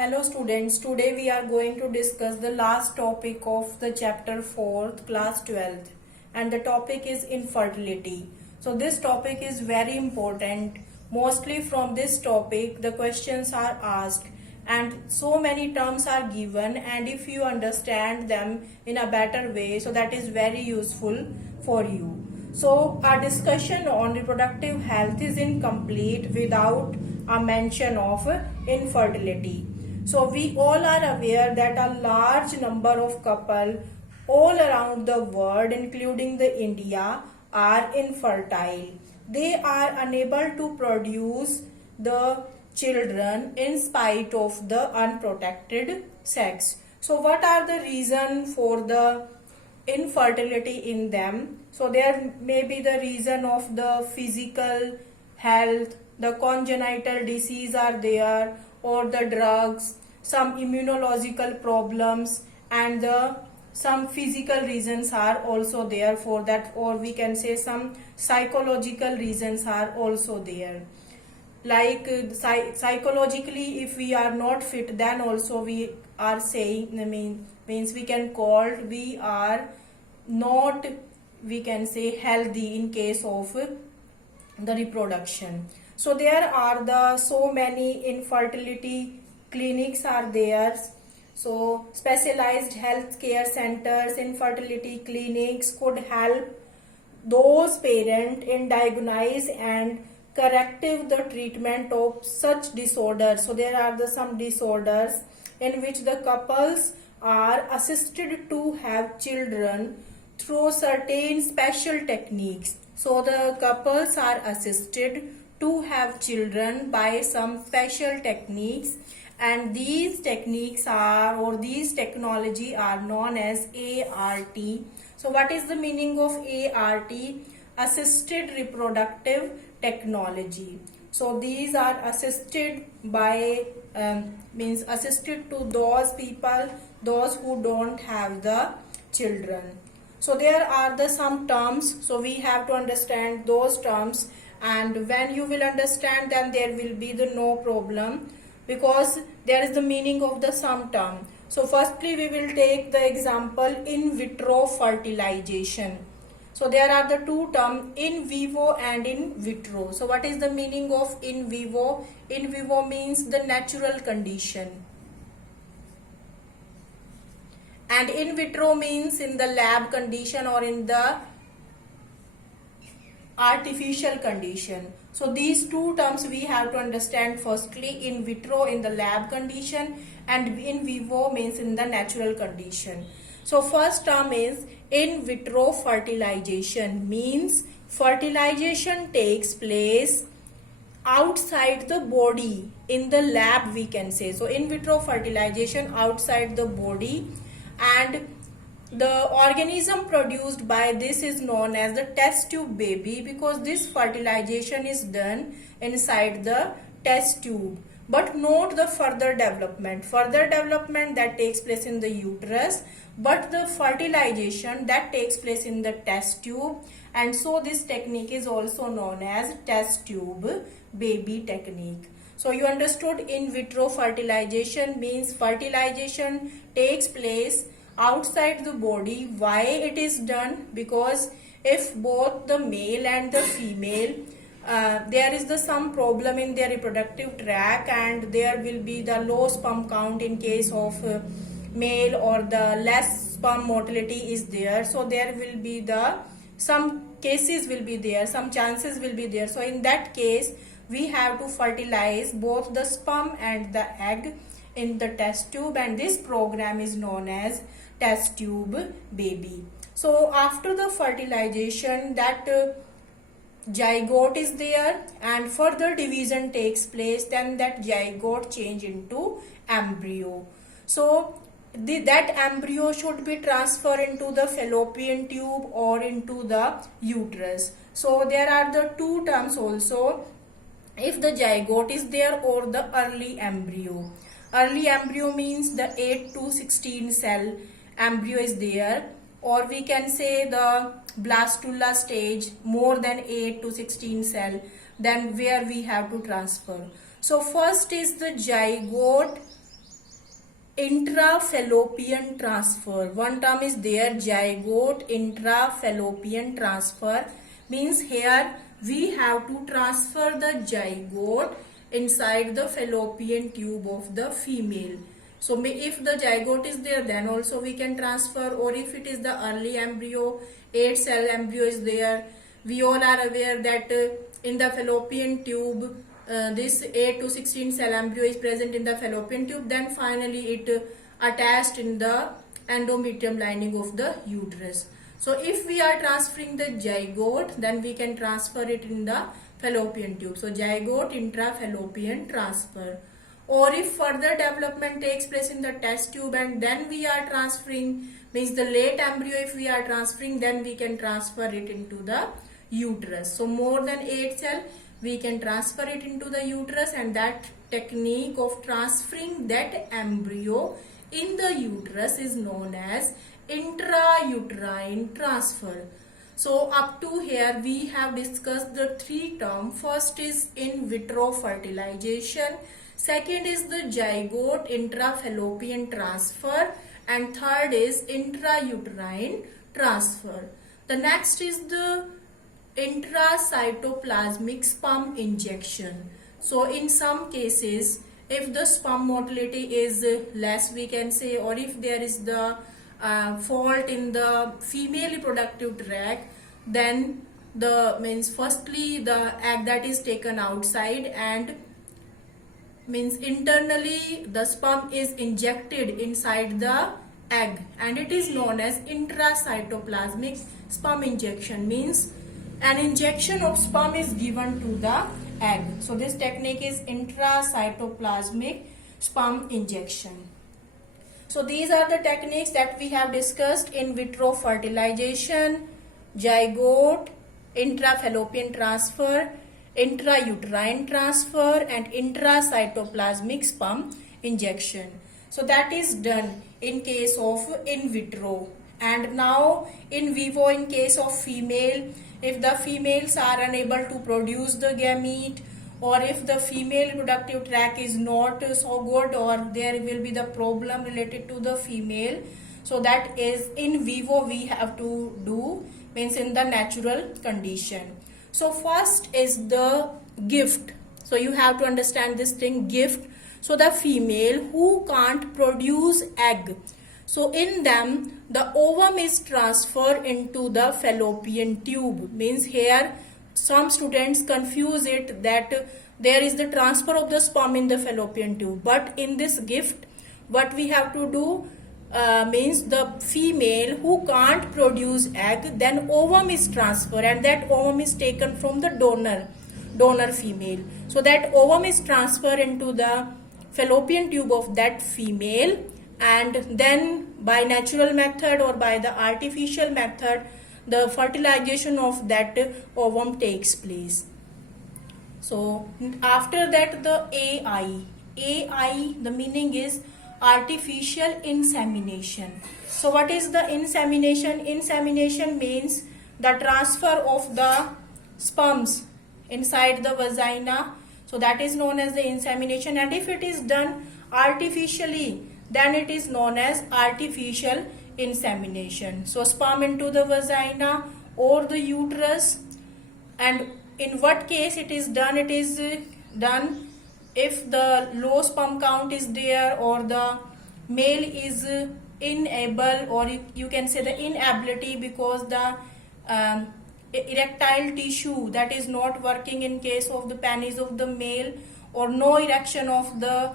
Hello students, today we are going to discuss the last topic of the chapter 4th, class 12th, and the topic is infertility. So this topic is very important. Mostly from this topic the questions are asked and so many terms are given, and if you understand them in a better way, so that is very useful for you. So our discussion on reproductive health is incomplete without a mention of infertility. So we all are aware that a large number of couples all around the world, including the India, are infertile. They are unable to produce the children in spite of the unprotected sex. So what are the reason for the infertility in them? So there may be the reason of the physical health, the congenital disease are there, or the drugs, some immunological problems, and some physical reasons are also there for that, or we can say some psychological reasons are also there. Like psychologically, if we are not fit, then also we are saying, means we can call we are not, we can say, healthy in case of the reproduction. So there are the so many infertility clinics are there. So specialized healthcare centers, infertility clinics could help those parents in diagnose and corrective the treatment of such disorders. So there are the some disorders in which the couples are assisted to have children through certain special techniques. So the couples are assisted to have children by some special techniques, and these techniques are, or these technology are known as ART. So what is the meaning of ART? Assisted reproductive technology. So these are assisted by means assisted to those people, those who don't have the children. So there are the some terms, so we have to understand those terms, and when you will understand them, there will be the no problem, because there is the meaning of the some term. So firstly we will take the example in vitro fertilization. So there are the two terms, in vivo and in vitro. So what is the meaning of in vivo? In vivo means the natural condition, and in vitro means in the lab condition or in the artificial condition. So these two terms we have to understand. Firstly, in vitro in the lab condition, and in vivo means in the natural condition. So first term is in vitro fertilization, means fertilization takes place outside the body, in the lab we can say. So in vitro fertilization outside the body, and the organism produced by this is known as the test tube baby, because this fertilization is done inside the test tube. But not the further development. Further development that takes place in the uterus, but the fertilization that takes place in the test tube. And so this technique is also known as test tube baby technique. So you understood in vitro fertilization means fertilization takes place outside the body. Why it is done? Because if both the male and the female there is the some problem in their reproductive tract, and there will be the low sperm count in case of male, or the less sperm motility is there. So there will be the some cases will be there, some chances will be there. So in that case we have to fertilize both the sperm and the egg in the test tube, and this program is known as test tube baby. So after the fertilization, that zygote is there and further division takes place, then that zygote change into embryo. So that embryo should be transferred into the fallopian tube or into the uterus. So there are the two terms also, if the zygote is there or the early embryo. Early embryo means the 8 to 16 cell embryo is there, or we can say the blastula stage, more than 8 to 16 cell, then where we have to transfer. So first is the zygote intrafallopian transfer. One term is there, zygote intrafallopian transfer, means here we have to transfer the zygote inside the fallopian tube of the female. So if the zygote is there, then also we can transfer, or if it is the early embryo, 8-cell embryo is there. We all are aware that in the fallopian tube, this 8 to 16 cell embryo is present in the fallopian tube. Then finally it attached in the endometrium lining of the uterus. So if we are transferring the zygote, then we can transfer it in the fallopian tube. So zygote intrafallopian transfer. Or if further development takes place in the test tube and then we are transferring, means the late embryo if we are transferring, then we can transfer it into the uterus. So more than 8 cell, we can transfer it into the uterus, and that technique of transferring that embryo in the uterus is known as intrauterine transfer. So up to here we have discussed the 3 terms. First is in vitro fertilization, second is the zygote intrafallopian transfer, and third is intrauterine transfer. The next is the intracytoplasmic sperm injection. So in some cases, if the sperm motility is less, we can say, or if there is the fault in the female reproductive tract, then firstly the egg that is taken outside, and internally the sperm is injected inside the egg, and it is known as intracytoplasmic sperm injection. Means an injection of sperm is given to the egg. So this technique is intracytoplasmic sperm injection. So these are the techniques that we have discussed: in vitro fertilization, zygote intrafallopian transfer, intrauterine transfer, and intracytoplasmic sperm injection. So that is done in case of in vitro. And now in vivo, in case of female, if the females are unable to produce the gamete, or if the female reproductive tract is not so good, or there will be the problem related to the female, so that is in vivo we have to do, means in the natural condition. So first is the gift. So you have to understand this thing, gift. So the female who can't produce egg, so in them the ovum is transferred into the fallopian tube. Means here some students confuse it that there is the transfer of the sperm in the fallopian tube, but in this gift what we have to do, means the female who can't produce egg, then ovum is transferred, and that ovum is taken from the donor female. So that ovum is transferred into the fallopian tube of that female, and then by natural method or by the artificial method, the fertilization of that ovum takes place. So after that, the AI, the meaning is artificial insemination. So what is the insemination? Insemination means the transfer of the sperms inside the vagina. So that is known as the insemination, and if it is done artificially, then it is known as artificial insemination. So sperm into the vagina or the uterus. And in what case it is done? It is done if the low sperm count is there, or the male is unable, or you can say the inability, because the erectile tissue that is not working in case of the penis of the male, or no erection of the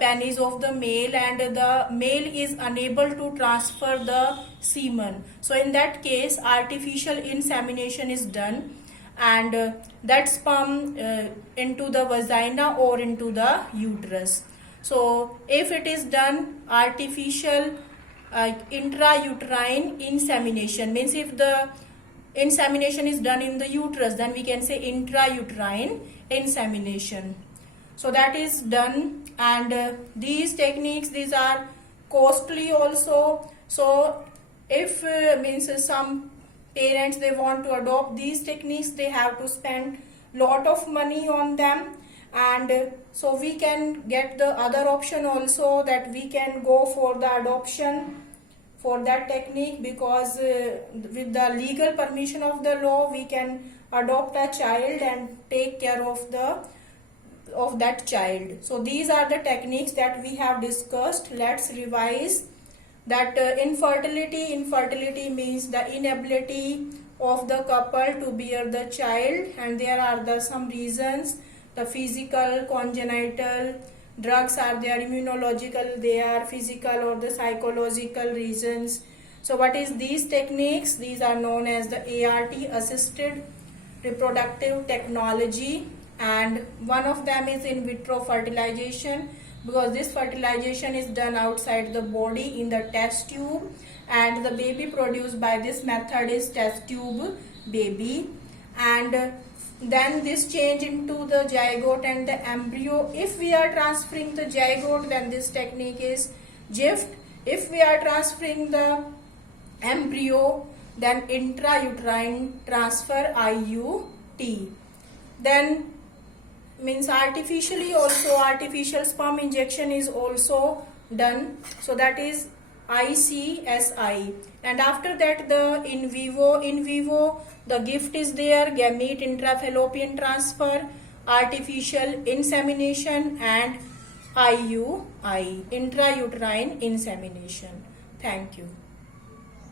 penis of the male, and the male is unable to transfer the semen. So in that case artificial insemination is done, and that sperm into the vagina or into the uterus. So if it is done artificial intrauterine insemination, means if the insemination is done in the uterus, then we can say intrauterine insemination. So that is done, and these techniques, these are costly also. So if some parents, they want to adopt these techniques, they have to spend lot of money on them, and so we can get the other option also, that we can go for the adoption for that technique, because with the legal permission of the law we can adopt a child and take care of that child. So these are the techniques that we have discussed. Let's revise that. Infertility means the inability of the couple to bear the child, and there are some reasons: the physical, congenital, drugs are there, immunological, they are physical, or the psychological reasons. So what is these techniques? These are known as the ART, assisted reproductive technology, and one of them is in vitro fertilization, because this fertilization is done outside the body in the test tube, and the baby produced by this method is test tube baby. And then this change into the zygote and the embryo. If we are transferring the zygote, then this technique is GIFT. If we are transferring the embryo, then intrauterine transfer, IUT. Then means artificially also, artificial sperm injection is also done, so that is ICSI. And after that the in vivo the GIFT is there, gamete intrafallopian transfer, artificial insemination, and IUI, intrauterine insemination. Thank you.